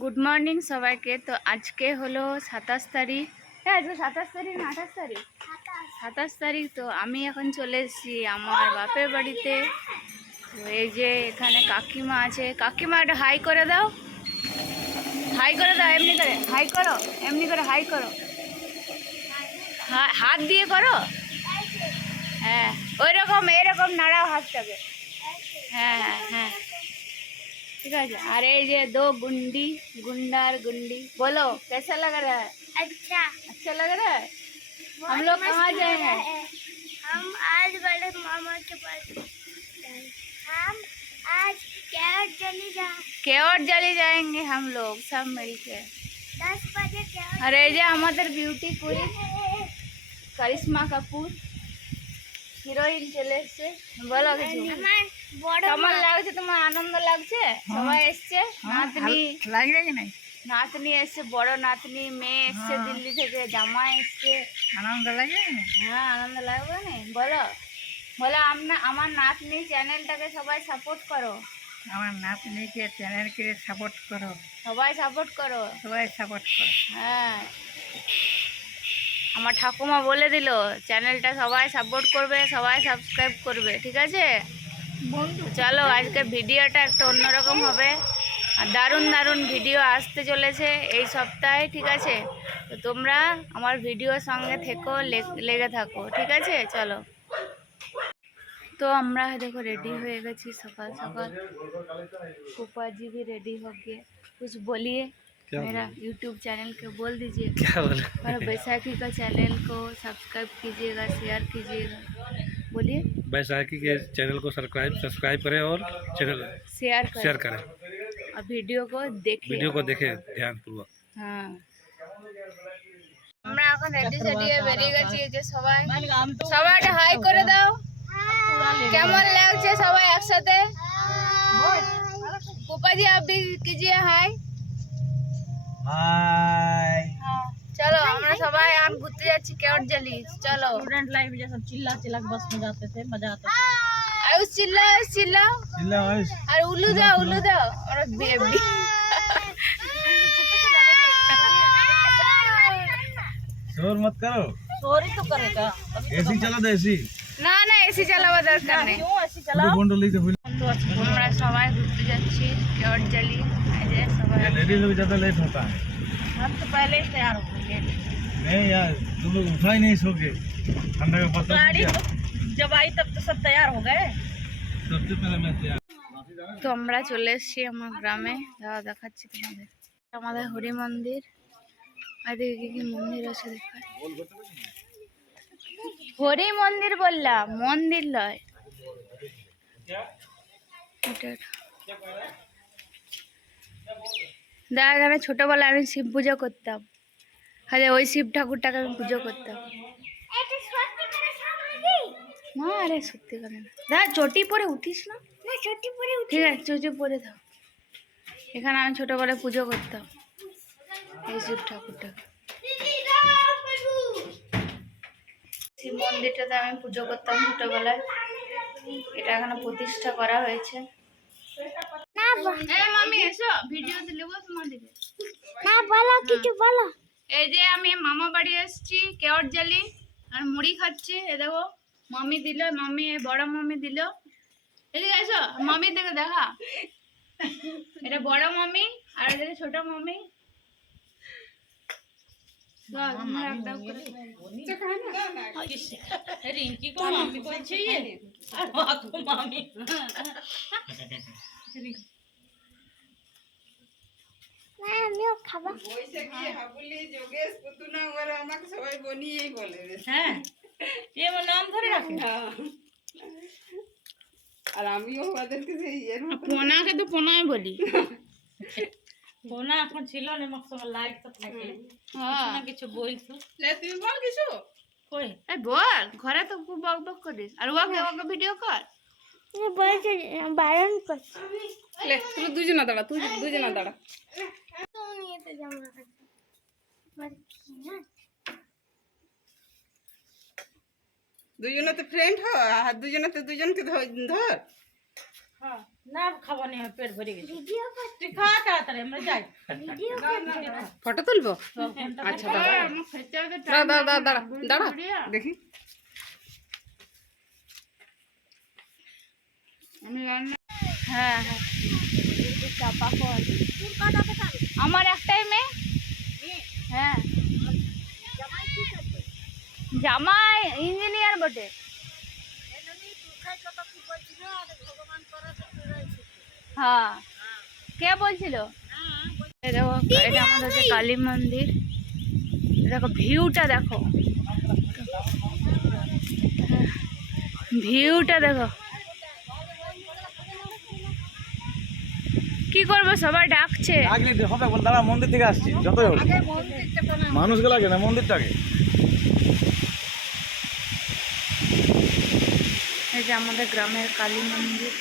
Good morning সবাইকে। তো আজকে হলো 27 তারিখ। হ্যাঁ, আজকে 27 তারিখ না 28 তারিখ? 27 তারিখ। তো আমি এখন চলে এসেছি আমার বাপের বাড়িতে। তো এই যে এখানে কাকিমা আছে। কাকিমা একটা হাই করে দাও, হাই করে দাও, এমনি করে হাই করো, এমনি করে হাই করো, হাত দিয়ে করো। হ্যাঁ, ওই রকম এরকম নাড়াও হাতটাকে। হ্যাঁ হ্যাঁ হ্যাঁ, ठीक है। अरे ये दो गुंडी गुंडा और गुंडी, बोलो कैसा लग रहा है? अच्छा लग रहा है। हम लोग कहाँ जाएंगे? हम आज बड़े मामा के पास हम आज केवट जली जाएंगे हम लोग सब मिलके 10 बजे अरे ये हमारे ब्यूटी क्वीन करिश्मा कपूर হিরোইন চলে এসছে। বলো কিছু, কেমন লাগছে তোমার? আনন্দ লাগছে? সবাই এসছে, নাতনি নাতনি এসছে, বড় নাতনি, মেয়ে এসছে দিল্লি থেকে, জামাই এসছে। আনন্দ লাগে? হ্যাঁ, আনন্দ লাগবে না? বলো বলো, আমার নাতনি চ্যানেলটাকে সবাই সাপোর্ট করো। আমার নাতনিকে চ্যানেলকে সাপোর্ট করো, সবাই সাপোর্ট করো, সবাই সাপোর্ট করো। হ্যাঁ, আমার ঠাকুমা বলে দিল চ্যানেলটা সবাই সাপোর্ট করবে, সবাই সাবস্ক্রাইব করবে, ঠিক আছে? চলো, আজকে ভিডিওটা একটা অন্যরকম হবে আর দারুণ দারুণ ভিডিও আসতে চলেছে এই সপ্তাহে, ঠিক আছে? তো তোমরা আমার ভিডিওর সঙ্গে থেকো, লেগে থাকো, ঠিক আছে? চলো। तो আমরা देखो रेडी हो गए सकाल सकाल। फूफा जी भी रेडी हो गए। कुछ बोलिए, मेरा यूट्यूब चैनल को बोल दीजिए। क्या बोले? और बैसाखी का चैनल को सब्सक्राइब कीजिएगा, शेयर कीजिएगा। बोलिए। बैसाखी के चैनल को सब्सक्राइब करें और चैनल शेयर करें और वीडियो को देखें ध्यानपूर्वक। हाँ, আমরা এখন রেডি সেডিয়ে বেরিয়ে গেছি। এই যে সবাই সবাই একটা হাই করে দাও। কেমন লাগছে সবাই একসাথে? पुपा जी आप भी कीजिए हाय। হাই। चलो, আমরা সবাই এখন ঘুরতে যাচ্ছি কেওট জেলি। চলো, स्टूडेंट लाइफ जैसा चिल्ला चिल्ला बस में जाते थे, मजा आता था। आयुष चिल्लाओ चिल्लाओ, चिल्ला आयुष। और उल्लू दाओ और बेबी। शोर मत करो। शोर ही तो करेगा। एसी चला दो, एसी। না না, এসি চালাবার দরকার নেই। बंडल लेके बोल। আমরা সবাই ঘুরতে যাচ্ছি কেওট জেলি। এই যে সবাই। लेडीज लोग ज्यादा लेट होता है। हम तो पहले ही तैयार हो गए। नहीं यार, तुम लोग उठा ही नहीं सो के। ठंडा का पत्ता गाड़ी जब आई तब तो सब तैयार हो गए। सबसे पहले मैं तैयार। তো আমরা চলে এসেছি আমার গ্রামে। দাদা দেখাচ্ছি তোমাদের আমাদের হরি মন্দির। আর দেখি কি মন্দির আছে দেখা। হরি মন্দির বললাম, মন্দির নয়। দেখ, আমি ছোটবেলায় আমি শিব পুজো করতাম। হ্যাঁ, ওই শিব ঠাকুরটাকে আমি পুজো করতাম। না, আরে সত্যি করে না। দাদা চটি পরে উঠিস না। ঠিক আছে, চটি পরে দাও। এখানে আমি ছোটবেলায় পুজো করতাম এই শিব ঠাকুরটাকে। শিব মন্দিরটাতে আমি পুজো করতাম ছোটবেলায়। এটা এখানে প্রতিষ্ঠা করা হয়েছে। মামি এসো, ভিডিও দিলেবো তোমাদেরকে। না, বলো কিছু বলো। এই যে আমি মামা বাড়ি এসেছি কেওট জেলি, আর মুড়ি খাচ্ছি। এ দেখো মামি দিল, মামি বড় মামি দিল। এদিকে এসো, মামি থেকে দেখা। এটা বড় মামি আর এদিকে ছোট মামি। रिंकी को मामी बोलছে ये আর বাকু মামি। না, আমিও খাবো। হ্যাঁ, ये वो नाम ধরে রাখে। আর আমিও ওদেরকে সেই এর পোনাকে তো পোনাই বলি। ফোনা এখন ছিল না, মকসদ লাইভ তো থাকে। হ্যাঁ, না কিছু বলছো? লে তুমি বল কিছু। কই? এই বল, ঘরে তো খুব বক বক করিস। আর ওকে ভিডিও কর। বলছে বারণ করছে। লে তুমি দুজনা দাঁড়া, তুই দুজনা দাঁড়া। তুমি এতে জামা কাপড় দুজনাতে ফ্রেন্ড হ, আর দুজনাতে দুজনকে ধর। হ্যাঁ, না খাবো না, আমার পেট ভরে গেছে। ভিডিও তুই খা তাড়াতাড়ি, আমরা যাই। ভিডিও ফটো তুলবো সব ঘন্টা আচ্ছা দাঁড়া দাঁড়া দাঁড়া দাঁড়া দাঁড়া দেখি হ্যাঁ হ্যাঁ আমার একটাই মেয়ে। হ্যাঁ জামাই ইঞ্জিনিয়ার বটে। হ্যাঁ কে বলছিল? এই দেখো এটা আমাদের হচ্ছে কালী মন্দির। দেখো ভিউটা দেখো, ভিউটা দেখো। কি করবো, সবাই ডাকছে। লাগলে হবে বল, দাঁড়া মন্দির থেকে আসছি যতই হোক মানুষকে লাগে না মন্দিরটাকে। এই যে আমাদের গ্রামের কালী মন্দির।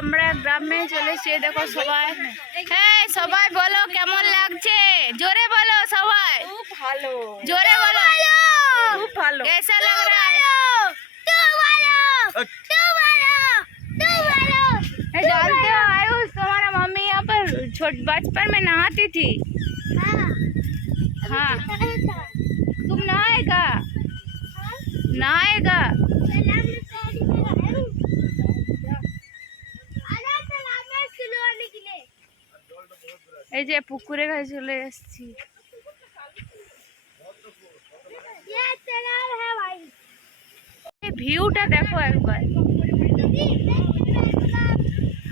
আমরা গ্রামে চলে এসেছি, দেখো সবাই। হ্যাঁ সবাই বলো কেমন লাগছে, জোরে বলো সবাই, ভালো, জোরে বলো। খুব ভালো। कैसा लग रहा है? जानते हो आयुष, तुम्हारा मम्मी यहाँ पर बचपन में नहाती थी। हाँ तुम नहाएगा, नहाएगा। এই যে পুকুরে কাছে চলে এসেছি। ভিউটা দেখো একবার।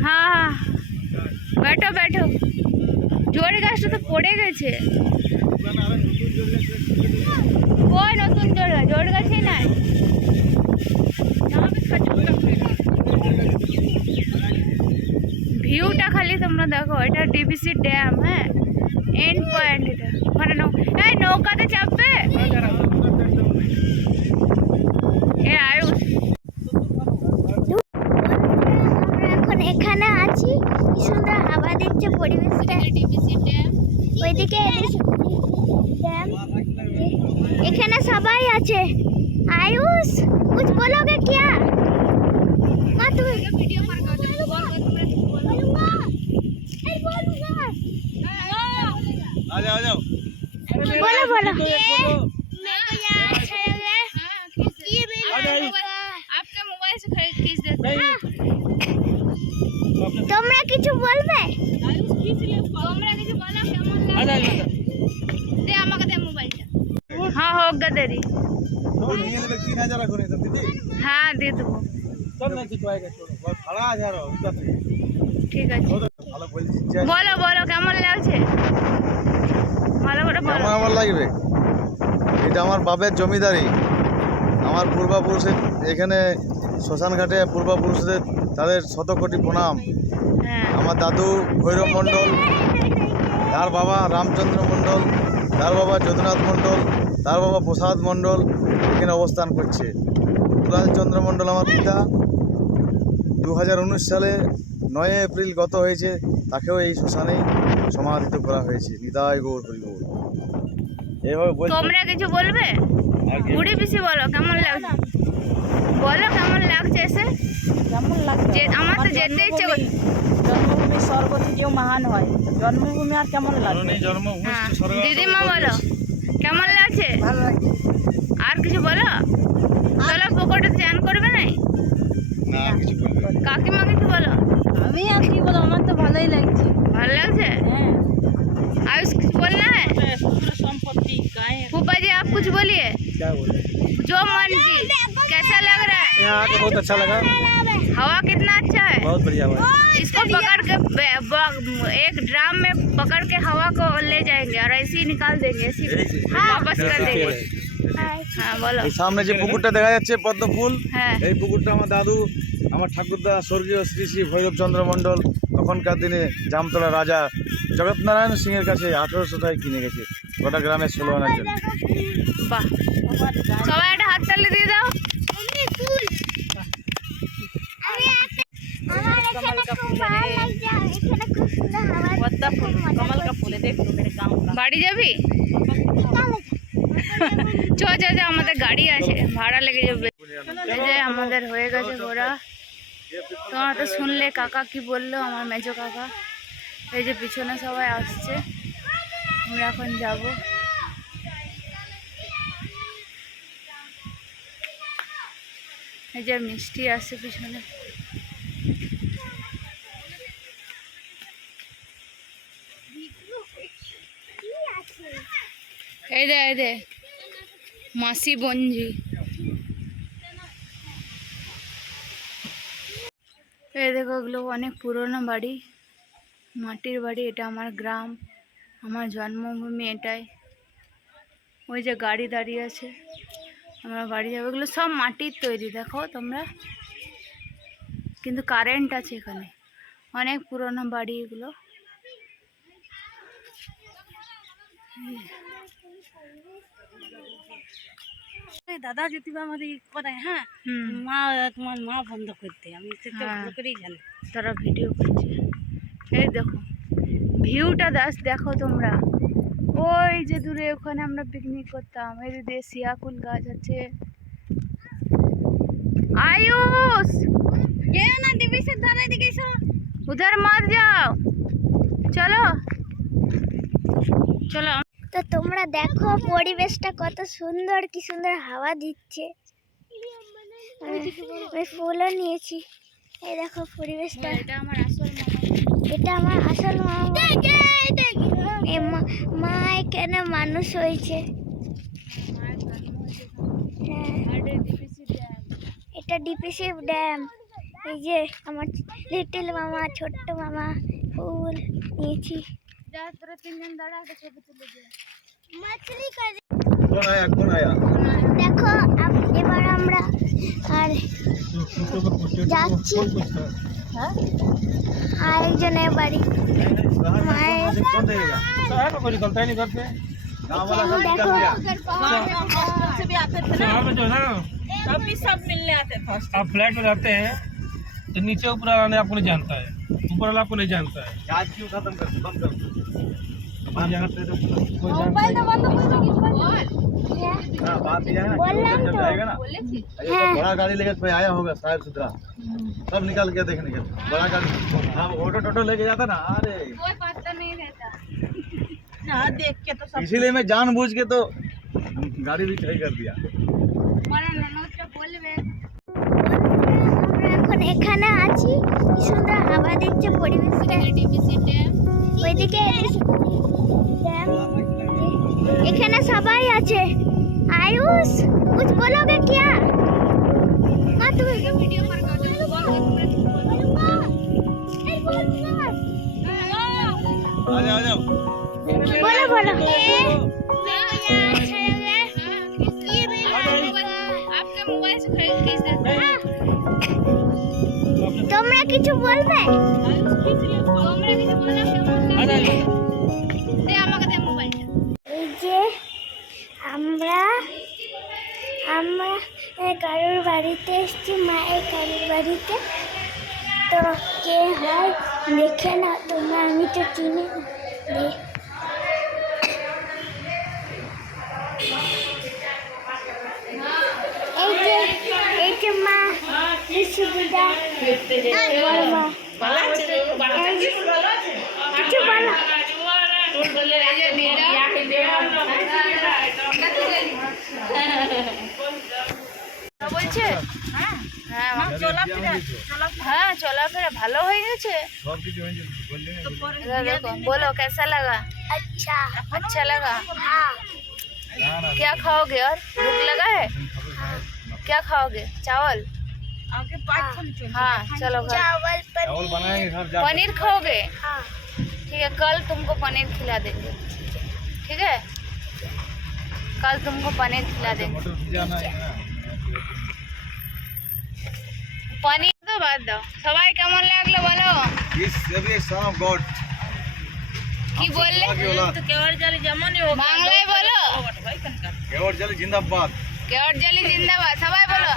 হ্যাঁ बैठो बैठो। জোর গাছটা তো পড়ে গেছে। কই নতুন জোর গাছই নাই। ভিউটা খালি তোমরা দেখো। এটা ডিবিসি ড্যাম। হ্যাঁ এন্ড পয়েন্ট এটা। ওখানে নৌকাতে চাপবে। এ আয়ুষ আমরা এখন এখানে আছি, কি সুন্দর হাওয়া দিচ্ছে, পরিবেশটা। ওইদিকে ড্যাম, এখানে সবাই আছে। আয়ুষ कुछ बोलोगे क्या? माँ तुम वीडियो पर बोलूंगा। आ जाओ बोलो बोलो। आपके मोबाइल से खींच देते हैं। তোমরা কিছু বলবে? তোমরা কিছু বলো কেমন লাগছে। দে আমাকে দে মোবাইলটা। হ্যাঁ হোক গা দেরি। নিয়ে নেবে 3000 করে তো দিদি। হ্যাঁ দিয়ে দেবো। সব না কিছু আইগা छोड़ो বল ভাড়া 1000 উঠাতে। ঠিক আছে ভালো বলছি বলো বলো কেমন লাগছে, ভালো করে বলো। আমার লাগবে। এটা আমার বাপের জমিদারি। আমার পূর্বপুরুষের এখানে শ্মশান ঘাটে পূর্বপুরুষদের তাদের শতকোটি প্রণাম। হ্যাঁ আমার দাদু ভৈরব মণ্ডল, তার বাবা রামচন্দ্র মণ্ডল, তার বাবা যদুনাথ মণ্ডল, তার বাবা প্রসাদ মণ্ডল এখানে অবস্থান করছে। চন্দ্র মণ্ডল আমার পিতা। 2019 সালে 9 এপ্রিল গত হয়েছে, তাকেও এই শ্মশানেই সমাধিত করা হয়েছে। নিতাই গৌর হরি গৌর। এইভাবে বলছি। তোমরা কিছু বলবে? বুড়ি পিসি বলো কেমন লাগছে, বলো কেমন লাগছে এসে। কেমন লাগছে? আমার তো যেতে ইচ্ছে করছে। জন্মভূমি স্বর্গ থেকেও মহান হয়, জন্মভূমি আর কেমন লাগবে? হ্যাঁ দিদিমা বলো কেমন লাগছে। ভালো লাগছে। আর কিছু বলো। চলো পুকুরে চান করবে নাই? না কিছু বলবো না। কাকিমা কিছু বলো। আমি আর কি বলবো, আমার তো ভালোই লাগছে। ভালো লাগছে। হ্যাঁ आयुष कुछ बोलना है? संपत्ति गाय फूफा जी आप कुछ बोलिए। क्या बोले? जो मन जी कैसा लग रहा है? यहाँ आके बहुत अच्छा लगा, हवा कितना अच्छा है। बहुत बढ़िया हुआ। इसको पकड़ के एक ड्राम में पकड़ के हवा को ले जाएंगे और ऐसे ही निकाल देंगे, ऐसे ही वापस कर देंगे। हाँ बोलो। এই সামনে যে পুকুরটা দেখা যাচ্ছে পদ্ম ফুল, হ্যাঁ এই পুকুরটা আমার দাদু, আমার ঠাকুরদা স্বর্গীয় শ্রী শ্রী ভৈরবচন্দ্র মণ্ডল তখনকার দিনে জামতলা রাজা জগৎনারায়ণ সিংয়ের কাছে 1800টায় কিনে গেছে গোটা গ্রামের 16 আনার জন্য। বাহ সবাই একটা হাত তালি দিয়ে দাও। আমার এখানে খুব ভালো লাগছে, এখানে খুব সুন্দর হাওয়া। पद्मा फूल, कमल का फूल है, देख लो मेरे गाँव का। বাড়ি যাবি? চ চ চ, আমাদের গাড়ি আছে, ভাড়া লেগে যাবে। এই যে আমাদের হয়ে গেছে ঘোরা। তোমরা তো শুনলে কাকা কি বললো, আমার মেজো কাকা। এই যে পিছনে সবাই আসছে, আমরা এখন যাব। এই যে মিষ্টি আসছে পিছনে। এই দে মাসি বঞ্জি। এই দেখো, ওগুলো অনেক পুরনো বাড়ি, মাটির বাড়ি। এটা আমার গ্রাম, আমার জন্মভূমি এটাই। ওই যে গাড়ি দাঁড়িয়ে আছে, আমরা বাড়ি যাবো। এগুলো সব মাটির তৈরি, দেখো তোমরা, কিন্তু কারেন্ট আছে এখানে। অনেক পুরনো বাড়ি এগুলো। দাদা যদি আমাদের করে, হ্যাঁ মা, তোমার মা বন্ধ করতে, আমি সেটা ভালো করেই জানি। তারা ভিডিও করছে। এই দেখো ভিউটা দেখো তোমরা। ওই যে দূরে ওখানে আমরা পিকনিক করতাম। এই যে শিয়াকুল গাছ আছে। आयुष ये ना टीवी से धारा दिखे सो उधर मत जाओ, चलो चलो। তো তোমরা দেখো পরিবেশটা কত সুন্দর, কি সুন্দর হাওয়া দিচ্ছে। আমি ফুলও নিয়েছি। এই দেখো পরিবেশটা। এটা আমার আসল মামা। এটা আমার আসল মামা। এই মা এখানে মানুষ হয়েছে। হ্যাঁ, এটা ডিপিসি ড্যাম। এই যে আমার লিটল মামা, ছোট্ট মামা ফুল নিয়েছি। जा তোরা তিনজন দাঁড়া, একটা ছবি তুলে দে। মাছলি কাজ कौन आया দেখো এবার আমরা আর যাচ্ছি আরেকজনের বাড়ি। মায়ের कौन देगा कोई निकलता ही नहीं घर से। गाँव वाला सब निकल गया से भी आते थे ना, शहर में जो है ना, तभी सब मिलने आते थे। आप फ्लैट में रहते हैं तो नीचे ऊपर वाला आपको नहीं जानता है, ऊपर वाला आपको नहीं जानता है। आज क्यों खत्म कर बंद कर बात करते थे कोई मोबाइल तो बंद कर दो। हाँ बात ये है ना बोलना जब तो। जाएगा ना ये तो बड़ा गाड़ी लेकर कोई आया होगा साफ सुथरा, सब निकल के देखने के बड़ा गाड़ी। हाँ ऑटो टोटो लेके जाता ना, अरे कोई पता नहीं रहता। हाँ देख के तो सब इसीलिए मैं जानबूझ के तो गाड़ी भी सही कर दिया। মানে ননদটা বলবে। আমরা এখন এখানে আছি, কি সুন্দর হাওয়া দিচ্ছে পরিবেশটা। ডিপিসি ড্যাম ওইদিকে ড্যাম। এখানে সবাই আছে। आयुष कुछ बोलोगे क्या? माँ तुम्हें वीडियो पर कर दो। आ जाओ बोलो बोलो। आपका मोबाइल से खींच देते हैं। তোমরা কিছু বলবে? তোমরা কিছু বলো কেমন লাগে? দে আমাকে দে মোবাইলটা। এই যে আমরা কারোর বাড়িতে এসেছি, মায়ের কারোর বাড়িতে। তো কে হয় দেখে না তোমরা, আমি তো চিনি না। এই যে মা সুবিধা বড় মা কিছু বলো। বলছে হ্যাঁ হ্যাঁ চলাফেরা ভালো হয়ে গেছে। सब कुछ होंगे बोलने देखो बोलो कैसा लगा? अच्छा अच्छा लगा। हाँ ना ना क्या खाओगे और भूख लगा है? क्या खाओगे? चावल? आगे पाँच फल चल। हाँ चलो घर। चावल चावल बनाएंगे घर जा पनीर खाओगे? हाँ ठीक है, कल तुमको पनीर खिला देंगे। ठीक है, कल तुमको पनीर खिला देंगे। मटर जाना है ना पनीर तो बात दो। সবাই কেমন লাগলো বলো? This every son of God কি বললে? तो केवल जाली जमाने हो বাংলায় বলো। भाई कनकर केवट जल जिंदाबाद কেওট জালি জিন্দাবাদ। সবাই বলো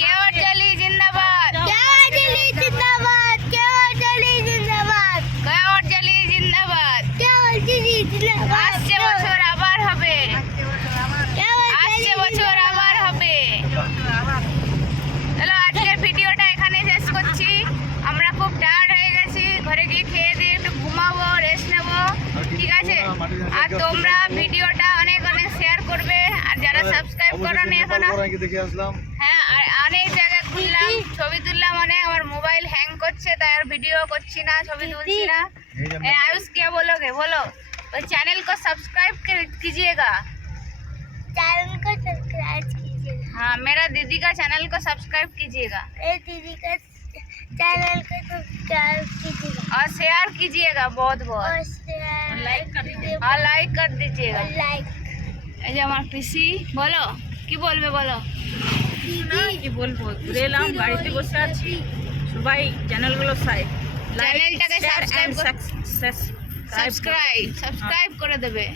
কেওট জালি জিন্দাবাদ। केवट जली जिंदाबाद, केवट जली जिंदाबाद, কেওট জালি জিন্দাবাদ। केवट जली जिंदाबाद। আসছে বছর আবার হবে। চলো আজকের ভিডিওটা এখানে শেষ করছি। আমরা খুব টায়ার্ড হয়ে গেছি, ঘরে গিয়ে খেয়ে দিয়ে একটু ঘুমাবো, রেস্ট নেবো, ঠিক আছে? আর তোমরা ভিডিওটা অনেক অনেক শেয়ার করবে, আর যারা সাবস্ক্রাইব করোনি এখনো, দেখে আসলাম। হ্যাঁ, আর অনেক জায়গায় ঘুরলাম, ছবি তুললাম, অনেক। আমার মোবাইল হ্যাং করছে, তাই আর ভিডিও করছি না, ছবি তুলছি না। आयुष क्या बोलोगे? बोलो। तो चैनल को सब्सक्राइब कीजिएगा। चैनल को सब्सक्राइब कीजिएगा। हाँ, मेरा दीदी का चैनल को सब्सक्राइब कीजिएगा मेरे दीदी का चैनल को सब्सक्राइब कीजिएगा और शेयर कीजिएगा बहुत बहुत, और लाइक कर दीजिए और लाइक कर दीजिएगा। लाइक। এই যে আমার পিসি, বলো কি বলবে বলো। কি বলবো, ঘুরে এলাম, বাড়িতে বসে আছি। সবাই চ্যানেলগুলো চ্যানেলটাকে সাবস্ক্রাইব করে দেবে,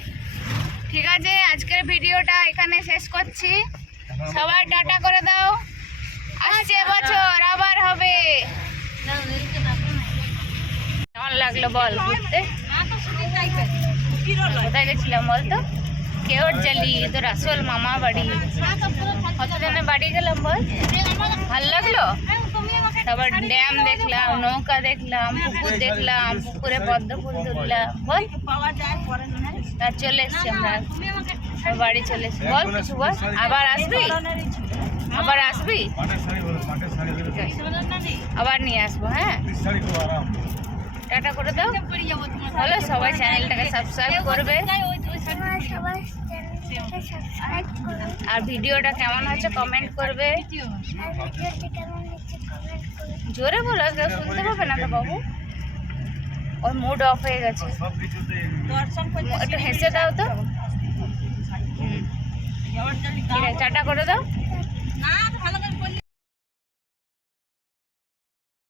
ঠিক আছে? আজকের ভিডিওটা এখানে শেষ করছি। সবাই টাটা করে দাও। আসছে বছর আবার হবে। কেমন লাগলো বল ঘুরতে? কোথায় গেছিলাম বলতো? কেওট জালি, তোর আসল মামা বাড়ি। কতজনের বাড়ি গেলাম বল? ভালো লাগলো? তারপর ড্যাম দেখলাম, নৌকা দেখলাম, পুকুর দেখলাম, পুকুরে পদ্ম ফুল তুললাম বল। তার চলে এসছি আমরা, সব বাড়ি চলে এসছি। বল কিছু বল। আবার আসবি? আবার আসবি? আবার নিয়ে আসবো। হ্যাঁ, টাটা করে দাও। বলো সবাই চ্যানেলটাকে সাবস্ক্রাইব করবে, সবাই চ্যানেলটাকে সাবস্ক্রাইব করুন। আর ভিডিওটা কেমন হচ্ছে কমেন্ট করবে। আর ভিডিওটি কেমন হচ্ছে কমেন্ট করুন। জোরে বলো, কেউ শুনতে পাবে না তো বাবু। ওর মুড অফ হয়ে গেছে, একটু হেসে দাও তো। ঠিক আছে, টাটা করে দাও।